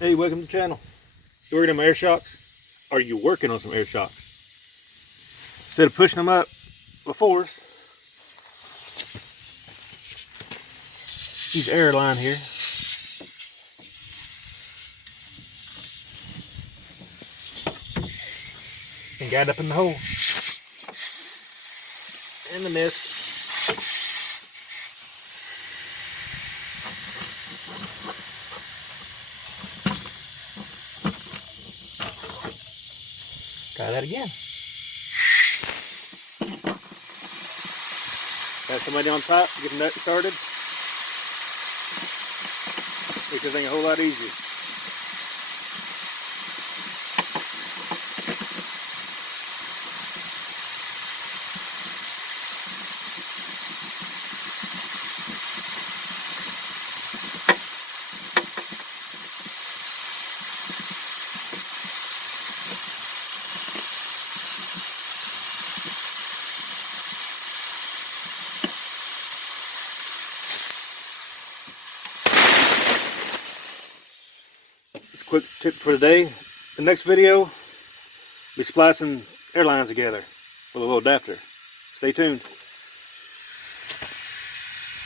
Hey, welcome to the channel. You working on some air shocks? Are you working on some air shocks? Instead of pushing them up before, use air line here. And guide up in the hole. And the mist. Try that again. Got somebody on top, get the nut started. Makes everything a whole lot easier. Quick tip for today. The next video, be splicing air lines together with a little adapter. Stay tuned.